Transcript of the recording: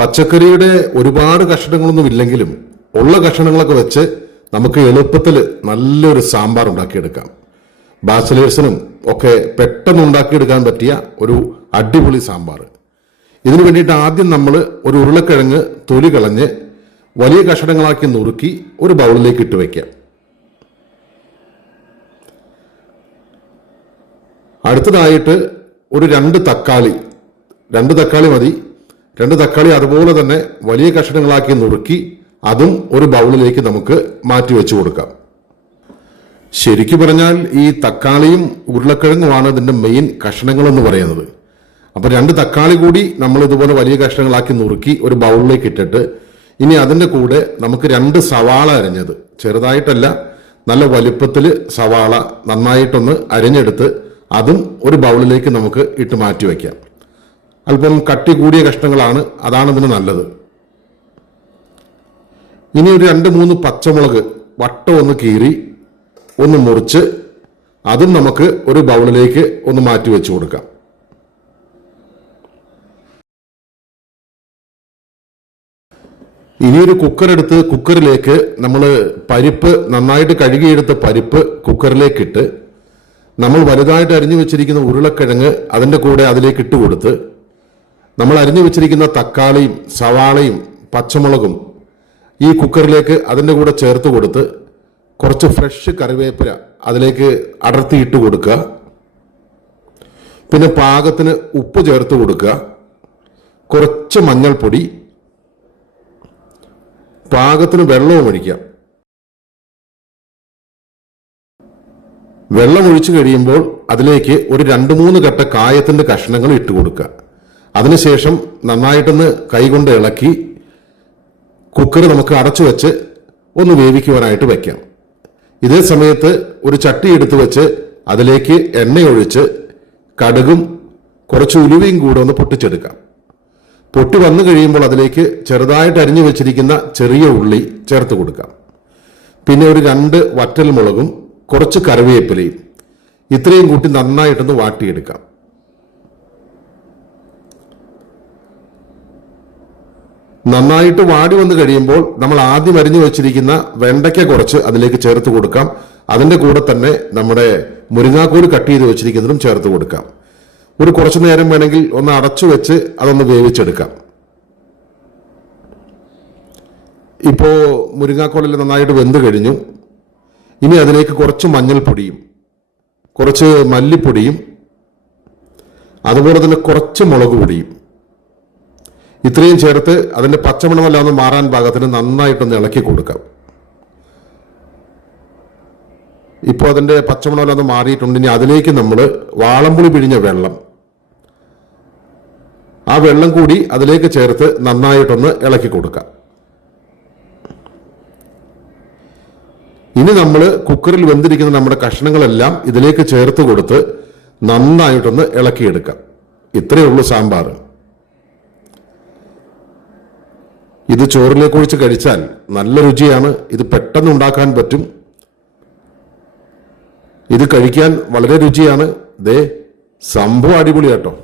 പച്ചക്കറിയുടെ ഒരുപാട് കഷണങ്ങളൊന്നും ഇല്ലെങ്കിലും ഉള്ള കഷണങ്ങളൊക്കെ വെച്ച് നമുക്ക് എളുപ്പത്തിൽ നല്ലൊരു സാമ്പാർ ഉണ്ടാക്കിയെടുക്കാം. ബാച്ചലേഴ്സിനും ഒക്കെ പെട്ടെന്ന് ഉണ്ടാക്കിയെടുക്കാൻ പറ്റിയ ഒരു അടിപൊളി സാമ്പാർ. ഇതിനു വേണ്ടിയിട്ട് ആദ്യം നമ്മൾ ഒരു ഉരുളക്കിഴങ്ങ് തൊലി കളഞ്ഞ് വലിയ കഷണങ്ങളാക്കി നുറുക്കി ഒരു ബൗളിലേക്ക് ഇട്ട് വയ്ക്കാം അടുത്തതായിട്ട് ഒരു രണ്ട് തക്കാളി രണ്ട് തക്കാളി മതി. രണ്ട് തക്കാളി അതുപോലെ തന്നെ വലിയ കഷണങ്ങളാക്കി നുറുക്കി അതും ഒരു ബൗളിലേക്ക് നമുക്ക് മാറ്റി വെച്ച് കൊടുക്കാം. ശരിക്കു പറഞ്ഞാൽ ഈ തക്കാളിയും ഉരുളക്കിഴങ്ങുമാണ് ഇതിന്റെ മെയിൻ കഷണങ്ങൾ എന്ന് പറയുന്നത്. അപ്പോൾ രണ്ട് തക്കാളി കൂടി നമ്മൾ ഇതുപോലെ വലിയ കഷ്ണങ്ങളാക്കി നുറുക്കി ഒരു ബൗളിലേക്ക് ഇട്ടിട്ട് ഇനി അതിന്റെ കൂടെ നമുക്ക് രണ്ട് സവാള അരിഞ്ഞത്. ചെറുതായിട്ടല്ല നല്ല വലുപ്പത്തിൽ സവാള നന്നായിട്ടൊന്ന് അരിഞ്ഞെടുത്ത് അതും ഒരു ബൗളിലേക്ക് നമുക്ക് ഇട്ട് മാറ്റി വയ്ക്കാം അല്പം കട്ടി കൂടിയ കഷ്ണങ്ങളാണ്. അതാണ് ഇതിന് നല്ലത്. ഇനി ഒരു രണ്ട് മൂന്ന് പച്ചമുളക് വട്ടം ഒന്ന് കീറി ഒന്ന് മുറിച്ച് അതും നമുക്ക് ഒരു ബൗളിലേക്ക് ഒന്ന് മാറ്റി വെച്ച് കൊടുക്കാം. ഇനി ഒരു കുക്കർ എടുത്ത് കുക്കറിലേക്ക് നമ്മൾ പരിപ്പ് നന്നായിട്ട് കഴുകിയെടുത്ത പരിപ്പ് കുക്കറിലേക്ക് ഇട്ട് നമ്മൾ വലുതായിട്ട് അരിഞ്ഞു വെച്ചിരിക്കുന്ന ഉരുളക്കിഴങ്ങ് അതിന്റെ കൂടെ അതിലേക്ക് ഇട്ട് കൊടുത്ത് നമ്മൾ അരിഞ്ഞു വെച്ചിരിക്കുന്ന തക്കാളിയും സവാളയും പച്ചമുളകും ഈ കുക്കറിലേക്ക് അതിന്റെ കൂടെ ചേർത്ത് കൊടുത്ത് കുറച്ച് ഫ്രഷ് കറിവേപ്പില അതിലേക്ക് അടർത്തിയിട്ട് കൊടുക്കുക. പിന്നെ പാകത്തിന് ഉപ്പ് ചേർത്ത് കൊടുക്കുക. കുറച്ച് മഞ്ഞൾപ്പൊടി. പാകത്തിന് വെള്ളവും ഒഴിക്കാം. വെള്ളം ഒഴിച്ചു കഴിയുമ്പോൾ അതിലേക്ക് ഒരു രണ്ട് മൂന്ന് കട്ട കായത്തിന്റെ കഷ്ണങ്ങൾ ഇട്ട് കൊടുക്കുക. അതിനുശേഷം നന്നായിട്ടൊന്ന് കൈകൊണ്ട് ഇളക്കി കുക്കർ നമുക്ക് അടച്ചു വെച്ച് ഒന്ന് വേവിക്കുവാനായിട്ട് വെക്കാം. ഇതേ സമയത്ത് ഒരു ചട്ടി എടുത്തു വെച്ച് അതിലേക്ക് എണ്ണയൊഴിച്ച് കടുകും കുറച്ച് ഉലുവയും കൂടെ ഒന്ന് പൊട്ടിച്ചെടുക്കാം. പൊട്ടി വന്നു കഴിയുമ്പോൾ അതിലേക്ക് ചെറുതായിട്ട് അരിഞ്ഞു വെച്ചിരിക്കുന്ന ചെറിയ ഉള്ളി ചേർത്ത് കൊടുക്കാം. പിന്നെ ഒരു രണ്ട് വറ്റൽ മുളകും കുറച്ച് കറിവേപ്പിലയും ഇത്രയും കൂട്ടി നന്നായിട്ടൊന്ന് വാട്ടിയെടുക്കാം. നന്നായിട്ട് വാടി വന്നു കഴിയുമ്പോൾ നമ്മൾ ആദ്യം അരിഞ്ഞു വെച്ചിരിക്കുന്ന വെണ്ടയ്ക്ക കുറച്ച് അതിലേക്ക് ചേർത്ത് കൊടുക്കാം. അതിന്റെ കൂടെ തന്നെ നമ്മുടെ മുരിങ്ങാക്കോൽ കട്ട് ചെയ്ത് വെച്ചിരിക്കുന്നതും ചേർത്ത് കൊടുക്കാം. ഒരു കുറച്ച് നേരം വേണമെങ്കിൽ ഒന്ന് അടച്ചു വെച്ച് അതൊന്ന് വേവിച്ചെടുക്കാം. ഇപ്പോൾ മുരിങ്ങാക്കോലിൽ നന്നായിട്ട് വെന്ത് കഴിഞ്ഞു. ഇനി അതിലേക്ക് കുറച്ച് മഞ്ഞൾപ്പൊടിയും കുറച്ച് മല്ലിപ്പൊടിയും അതുപോലെ തന്നെ കുറച്ച് മുളക് പൊടിയും ഇത്രയും ചേർത്ത് അതിന്റെ പച്ചമണമെല്ലാം ഒന്ന് മാറാൻ പാകത്തിന് നന്നായിട്ടൊന്ന് ഇളക്കി കൊടുക്കാം. ഇപ്പോൾ അതിന്റെ പച്ചമണമെല്ലാം ഒന്ന് മാറിയിട്ടുണ്ട്. ഇനി അതിലേക്ക് നമ്മൾ വാളംപുളി പിഴിഞ്ഞ വെള്ളം. ആ വെള്ളം കൂടി അതിലേക്ക് ചേർത്ത് നന്നായിട്ടൊന്ന് ഇളക്കി കൊടുക്കാം. ഇനി നമ്മൾ കുക്കറിൽ വെന്തിരിക്കുന്ന നമ്മുടെ കഷ്ണങ്ങളെല്ലാം ഇതിലേക്ക് ചേർത്ത് കൊടുത്ത് നന്നായിട്ടൊന്ന് ഇളക്കിയെടുക്കാം. ഇത്രയേ ഉള്ളൂ സാമ്പാർ ഇത് ചോറിലേക്ക് ഒഴിച്ച് കഴിച്ചാൽ നല്ല രുചിയാണ്. ഇത് പെട്ടെന്ന് ഉണ്ടാക്കാൻ പറ്റും. ഇത് കഴിക്കാൻ വളരെ രുചിയാണ്. ദേ സംഭവം അടിപൊളിയാട്ടോ.